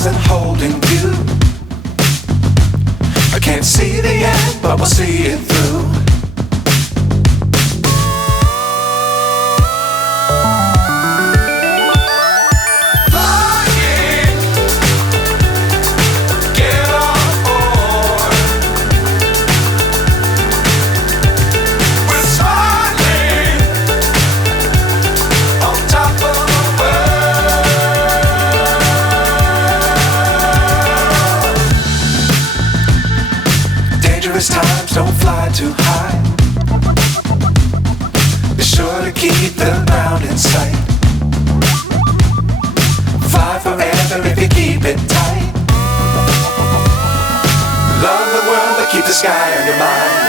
stars and holding you. I can't see the end, but we'll see it through. Times don't fly too high. Be sure to keep the ground in sight. Fly forever if you keep it tight. Love the world but keep the sky on your mind.